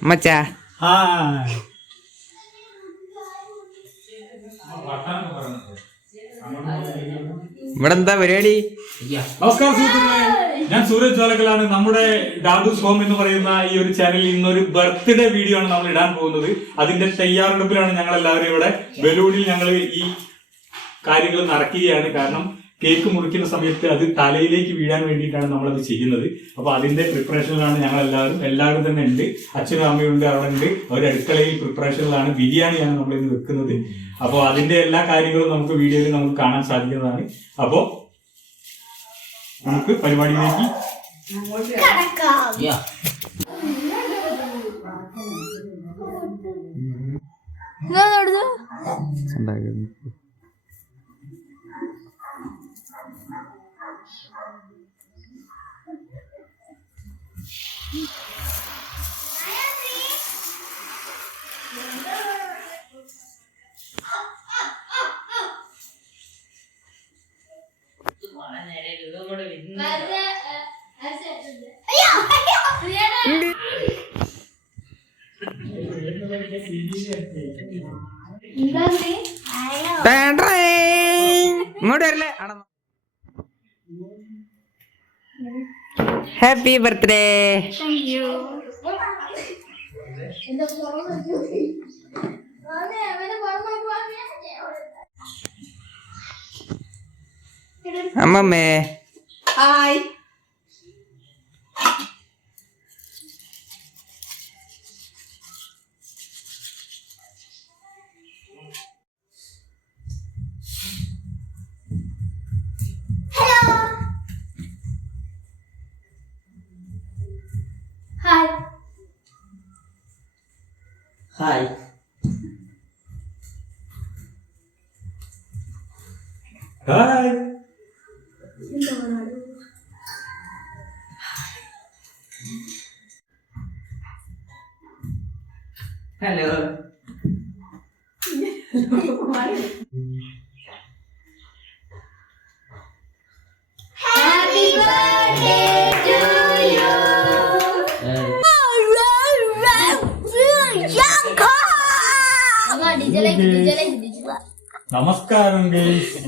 മച്ചാ ഇവിടെ എന്താ പരിപാടി? നമസ്കാരം സുഹൃത്തുക്കളെ, ഞാൻ സൂരജ് ചോലക്കലാണ്. നമ്മുടെ ഡാഡൂസ് ഹോം എന്ന് പറയുന്ന ഈ ഒരു ചാനലിൽ ഇന്നൊരു ബർത്ത്ഡേ വീഡിയോ ആണ് നമ്മൾ ഇടാൻ പോകുന്നത്. അതിന്റെ തയ്യാറെടുപ്പിലാണ് ഞങ്ങൾ എല്ലാവരും. ഇവിടെ ബലൂണിൽ ഞങ്ങൾ ഈ കാര്യങ്ങൾ നടക്കുകയാണ്. കാരണം കേക്ക് മുറിക്കുന്ന സമയത്ത് അത് തലയിലേക്ക് വീഴാൻ വേണ്ടിയിട്ടാണ് നമ്മളത് ചെയ്യുന്നത്. അപ്പൊ അതിന്റെ പ്രിപ്പറേഷനിലാണ് ഞങ്ങൾ എല്ലാവരും തന്നെ ഉണ്ട്. അച്ഛനും അമ്മയും ഉണ്ട്, അവിടെ ഉണ്ട്. അവർ അടുക്കളയിൽ പ്രിപ്പറേഷനിലാണ്. ബിരിയാണിയാണ് നമ്മൾ ഇന്ന് വെക്കുന്നത്. അപ്പോൾ അതിന്റെ എല്ലാ കാര്യങ്ങളും നമുക്ക് വീഡിയോയിൽ നമുക്ക് കാണാൻ സാധിക്കുന്നതാണ്. അപ്പോ നമുക്ക് പരിപാടിയിലേക്ക് ഇങ്ങോട്ട് വരില്ലേ? Happy birthday. അമ്മമ്മേ hi. Hi. Hi. Hello. Happy birthday to you. നമസ്കാരം ഗൈസ്.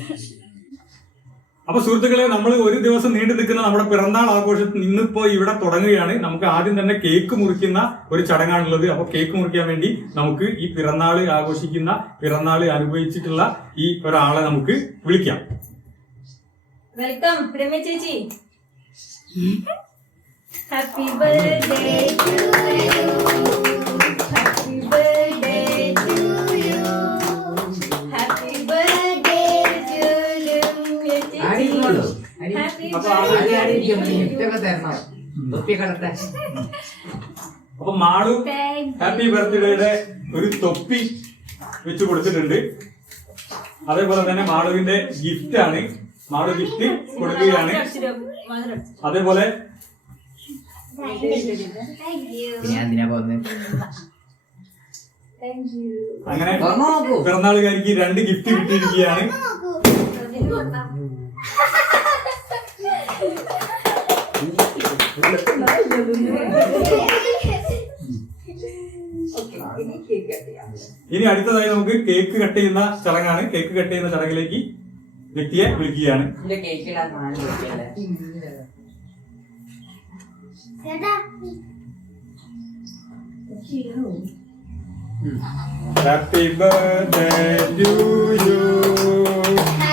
അപ്പൊ സുഹൃത്തുക്കളെ, നമ്മൾ ഒരു ദിവസം നീണ്ടു നിൽക്കുന്ന നമ്മുടെ പിറന്നാൾ ആഘോഷം ഇന്നിപ്പോ ഇവിടെ തുടങ്ങുകയാണ്. നമുക്ക് ആദ്യം തന്നെ കേക്ക് മുറിക്കുന്ന ഒരു ചടങ്ങാണുള്ളത്. അപ്പൊ കേക്ക് മുറിക്കാൻ വേണ്ടി നമുക്ക് ഈ പിറന്നാള് ആഘോഷിക്കുന്ന, പിറന്നാള് അനുഭവിച്ചിട്ടുള്ള ഈ ഒരാളെ നമുക്ക് വിളിക്കാം. വെൽക്കം രമ്യ ചേച്ചി. Happy birthday to you. Happy birthday to you. Happy birthday to Ramya ചേച്ചി. ഹാപ്പി അപ്പൊ മാളു ഹാപ്പി ബർത്ത്ഡേയുടെ ഒരു തൊപ്പി വെച്ച് കൊടുത്തിട്ടുണ്ട്. അതേപോലെ തന്നെ മാളുവിന്റെ ഗിഫ്റ്റ് ആണ്. മാളു ഗിഫ്റ്റ് കൊടുക്കുകയാണ്. അതേപോലെ അങ്ങനെ പിറന്നാളുകാരിക്ക് 2 ഗിഫ്റ്റ് കിട്ടിയിരിക്കുകയാണ്. ഇനി അടുത്തതായി നമുക്ക് കേക്ക് കട്ട് ചെയ്യുന്ന ചടങ്ങാണ്. കേക്ക് കട്ട് ചെയ്യുന്ന ചടങ്ങിലേക്ക് വ്യക്തിയെ വിളിക്കുകയാണ്. Happy birthday to you.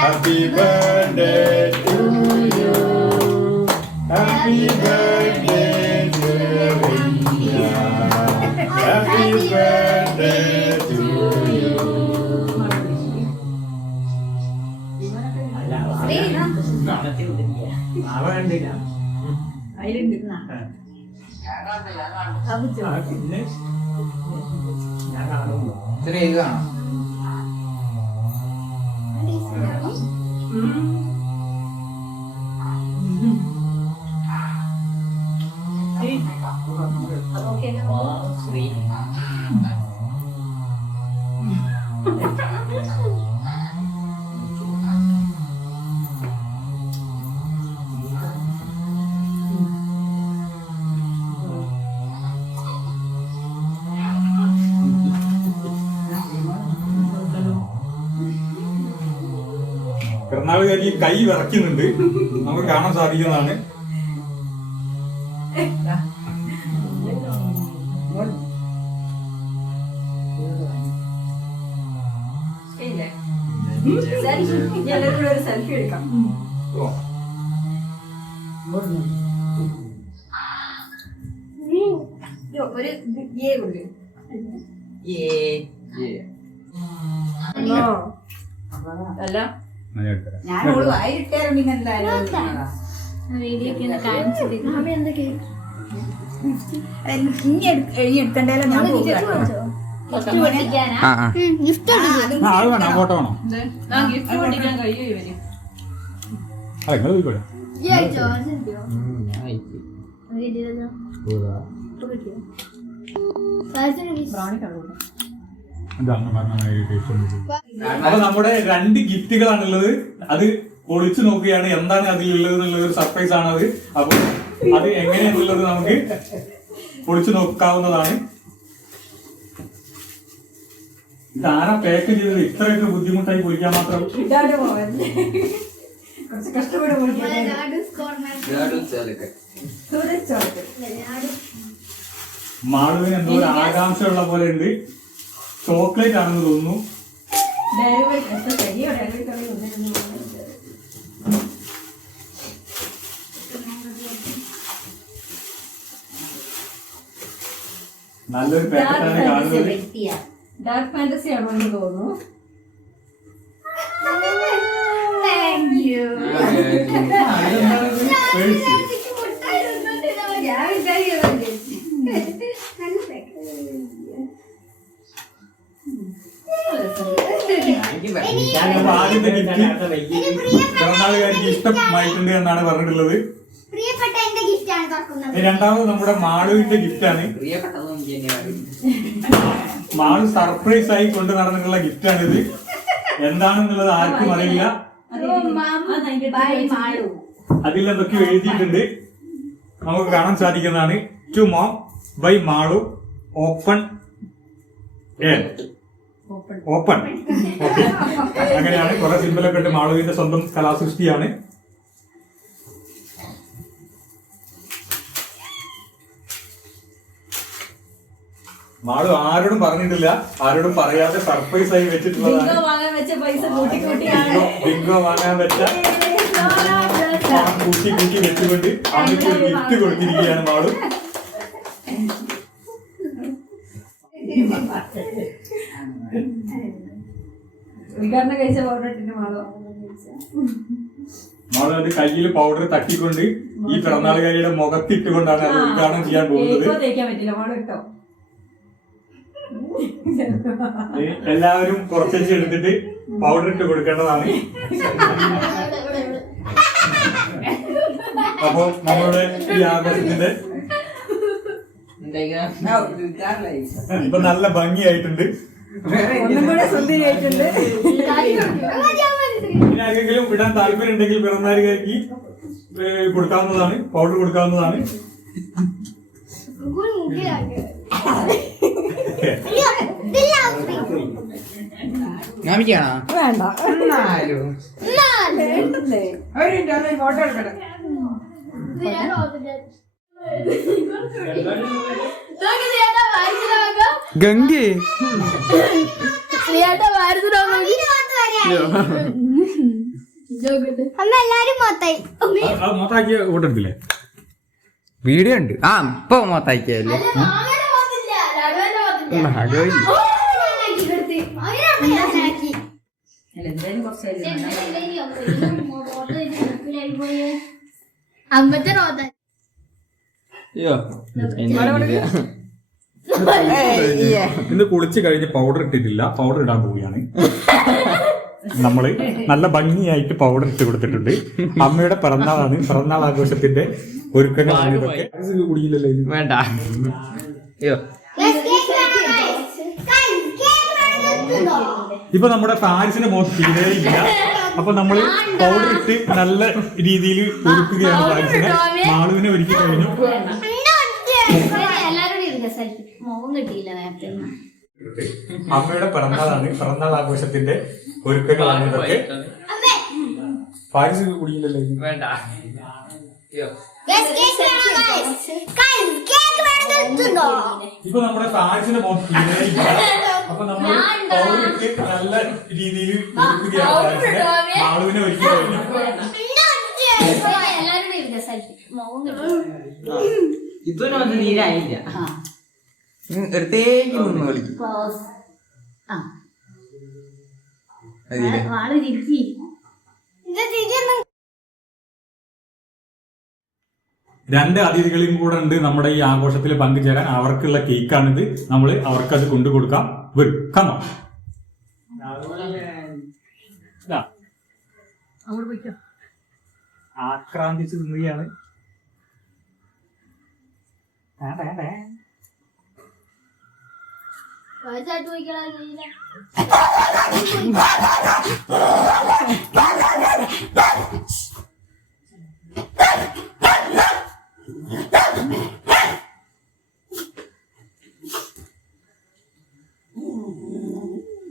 Happy birthday to you. Happy birthday to Riya. Happy birthday to you. പിന്നെ പിറന്നാളുകാരി കൈ വിറയ്ക്കുന്നുണ്ട്, നമുക്ക് കാണാൻ സാധിക്കുന്നതാണ്. ഒരു സെൽഫി എടുക്കാം. ഒരു അല്ല ഞാൻ ഓള് വായിലിട്ടേരം എന്തായാലും എഴുതിയെടുക്കണ്ടല്ലോ ഞാൻ അത് വേണം, ഫോട്ടോ വേണം. ഗിഫ്റ്റ് കൊണ്ടിരിക്കാൻ കഴിയും ഇവര്. നിങ്ങൾ പോയിക്കോട്ടെ. അപ്പൊ നമ്മുടെ 2 ഗിഫ്റ്റുകളാണുള്ളത്. അത് പൊളിച്ചു നോക്കുകയാണ് എന്താണ് അതിലുള്ളത് എന്നുള്ളത്. ഒരു സർപ്രൈസ് ആണ് അത്. അപ്പൊ അത് എങ്ങനെയാണുള്ളത് നമുക്ക് പൊളിച്ചു നോക്കാവുന്നതാണ്. ഇതാരാ പാക്ക് ചെയ്തത്? ഇത്രയൊക്കെ ബുദ്ധിമുട്ടായി പൊളിക്കാൻ മാത്രം. കുറച്ച് കഷ്ടപ്പെടും. മാളുവിന് എന്തോ ഒരു ആകാംക്ഷ ഉള്ള പോലെ ഉണ്ട്. ചോക്ലേറ്റ് ആണെന്ന് തോന്നുന്നു. നല്ലൊരു പാക്കറ്റാണ് കാണുന്നത്. ഡാർക്ക് ഫാന്റസി ആണോ എന്ന് തോന്നുന്നു. ആദ്യത്തെ ഗിഫ്റ്റ് പിറന്നാളുകാരിക്ക് ഇഷ്ടമായിട്ടുണ്ട് എന്നാണ് പറഞ്ഞിട്ടുള്ളത്. രണ്ടാമത് നമ്മുടെ മാളുവിന്റെ ഗിഫ്റ്റാണ്. മാളു സർപ്രൈസ് ആയി കൊണ്ട് നടന്നിട്ടുള്ള ഗിഫ്റ്റാണിത്. എന്താണെന്നുള്ളത് ആർക്കും അറിയില്ല. അതിൽ എന്തൊക്കെയോ എഴുതിയിട്ടുണ്ട്, നമുക്ക് കാണാൻ സാധിക്കുന്നതാണ്. To mom by Malu, open open. അങ്ങനെയാണ് കുറെ സിമ്പിളൊക്കെ ഉണ്ട്. മാളുവിന്റെ സ്വന്തം കലാസൃഷ്ടിയാണ്. മാളു ആരോടും പറഞ്ഞിട്ടില്ല, ആരോടും പറയാതെ സർപ്രൈസ് ആയി വെച്ചിട്ടുള്ളതാണ്. ബിങ്കോ വാങ്ങാൻ വെച്ച കൂട്ടി കൂട്ടി വെച്ചുകൊണ്ട് അമ്മയ്ക്ക് ഒരു ഗിഫ്റ്റ് കൊടുത്തിരിക്കുകയാണ് മാളു. മാളു അത് കയ്യിൽ പൗഡർ തട്ടിക്കൊണ്ട് ഈ പിറന്നാളുകാരിയുടെ മുഖത്തിട്ടുകൊണ്ടാണ് അത് ഉദ്ഘാടനം ചെയ്യാൻ പോകുന്നത്. എല്ലാവരും കുറച്ചടിച്ച് എടുത്തിട്ട് പൗഡർ ഇട്ട് കൊടുക്കേണ്ടതാണ്. അപ്പൊ നമ്മളുടെ ഈ ആഘോഷത്തിന്റെ ഇപ്പൊ നല്ല ഭംഗിയായിട്ടുണ്ട്. പിന്നെ ആർക്കെങ്കിലും ഇടാൻ താല്പര്യം ഉണ്ടെങ്കിൽ പിറന്നാളുകാരിക്ക് കൊടുക്കാവുന്നതാണ്, പൗഡർ കൊടുക്കാവുന്നതാണ്. കാണിക്കാണോ? വേണ്ട. ഫോട്ടോ എടുക്കണം. ഗംഗേ മൊത്താക്കിയ ഫോട്ടോ എടുത്തില്ലേ? വീഡിയോ ഉണ്ട്. ആ ഇപ്പൊ മൊത്താക്കിയല്ലേ? അമ്പത്തെ റോത ഇന്ന് കുളിച്ച് കഴിഞ്ഞ് പൗഡർ ഇട്ടിട്ടില്ല, പൗഡർ ഇടാൻ പോവുകയാണ്. നമ്മള് നല്ല ഭംഗിയായിട്ട് പൗഡർ ഇട്ട് കൊടുത്തിട്ടുണ്ട്. അമ്മയുടെ പിറന്നാളാണ്, പിറന്നാൾ ആഘോഷത്തിന്റെ ഒരുക്കങ്ങളാണ് ഇതൊക്കെ. കുടിയില്ലല്ലോ വേണ്ട. അയ്യോ ഇപ്പൊ നമ്മുടെ പാരിസിന്റെ മുഖത്ത് തീരെ ഇല്ല. അപ്പൊ നമ്മള് പൗഡർ ഇട്ട് നല്ല രീതിയിൽ ഒരുക്കുകയാണ് പാരിസിനെ. മാളുവിനെ ഒരുക്കി കഴിഞ്ഞു. അമ്മയുടെ പിറന്നാളാണ്, പിറന്നാൾ ആഘോഷത്തിന്റെ ഒരുക്കങ്ങളാണ് ഇതൊക്കെ. പായസം കുടിക്കില്ലല്ലോ വേണ്ട. ഇപ്പൊ നമ്മുടെ പായസിന്റെ അപ്പൊ നമ്മൾ പൗഡറിട്ട് നല്ല രീതിയിൽ ആളുവിനെ ഒരുക്കി കഴിഞ്ഞു. ഇതൊന്നും നീരായില്ല. എടുത്തേക്ക് നിന്ന് കളിക്കും. രണ്ട് അതിഥികളും കൂടെ ഉണ്ട് നമ്മുടെ ഈ ആഘോഷത്തിൽ പങ്കുചേരാൻ. അവർക്കുള്ള കേക്കാണിത്. നമ്മൾ അവർക്കത് കൊണ്ടു കൊടുക്കാം. വെൽക്കം. ആക്രാന്തിച്ച് നിന്നുകയാണ്.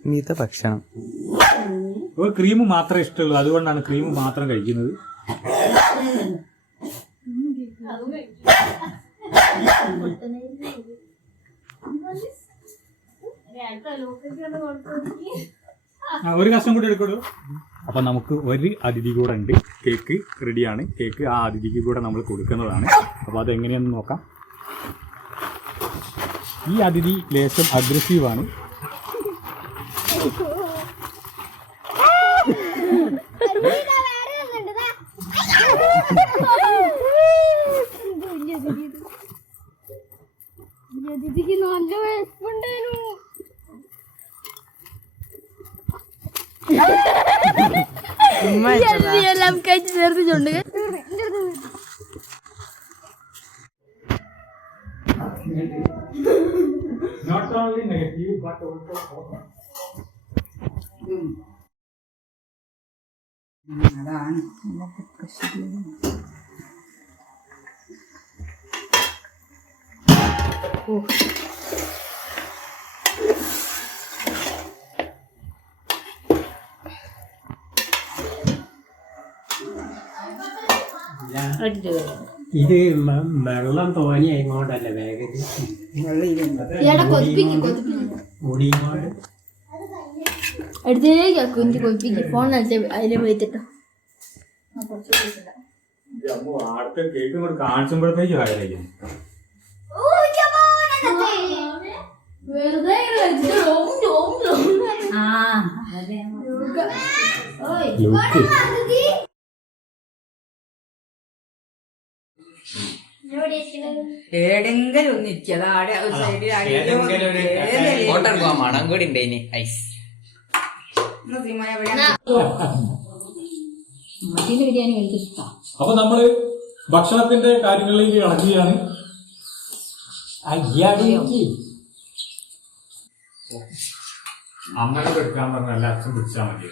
ഇന്നത്തെ ഭക്ഷണം ക്രീം മാത്രമേ ഇഷ്ടമുള്ളൂ. അതുകൊണ്ടാണ് ക്രീം മാത്രം കഴിക്കുന്നത്. ഒരു കഷ്ണം കൂടി എടുക്കുള്ളൂ. അപ്പൊ നമുക്ക് ഒരു അതിഥി കൂടെ ഉണ്ട്. കേക്ക് റെഡിയാണ്. കേക്ക് ആ അതിഥിക്ക് കൂടെ നമ്മൾ കൊടുക്കുന്നതാണ്. അപ്പൊ അതെങ്ങനെയാന്ന് നോക്കാം. ഈ അതിഥി ലേശം അഗ്രസീവാണ്. എല്ലാം കഴിച്ച് ചേർത്തിട്ടുണ്ട്. Not only negative, but also അതാണ് പ്രശ്നം. ഇത് വെള്ളം തോന്നി ആയിക്കോണ്ടല്ലേ വേഗം മുടിയുകൊണ്ട് അടുത്തേക്ക് കുഞ്ഞു കൊപ്പിക്ക് ഫോൺ അതിലെ പോയിട്ടോ. അടുത്ത കേക്ക് കൂടെ കാണിച്ചുമ്പോഴത്തേക്ക് വയറായിരിക്കും. വെറുതെ ഏടെങ്കിലും ഒന്നിരിക്കും. അതാടെ ഒരു സൈഡിൽ മണം കൂടി ഉണ്ട്. ഐസ് ബിരിയാണി എനിക്ക് ഇഷ്ടം. അപ്പൊ നമ്മള് ഭക്ഷണത്തിന്റെ കാര്യങ്ങളിലേക്ക് കടക്കുകയാണ്. അമ്മനെ എടുക്കാൻ പറഞ്ഞല്ല, അച്ഛൻ പിടിച്ചാൽ മതി.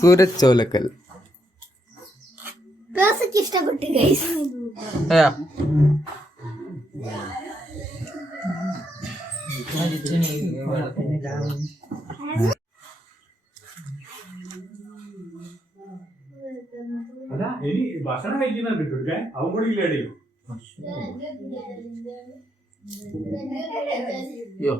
സൂരജ് ചോലക്കൽ ഇഷ്ടപ്പെട്ടു ഗൈസ്. അല്ല ഇനി ഭക്ഷണം കഴിക്കുന്നുണ്ട് കൊടുക്കാൻ. അവൻ കൂടി ഇല്ലേടിയോ? യോ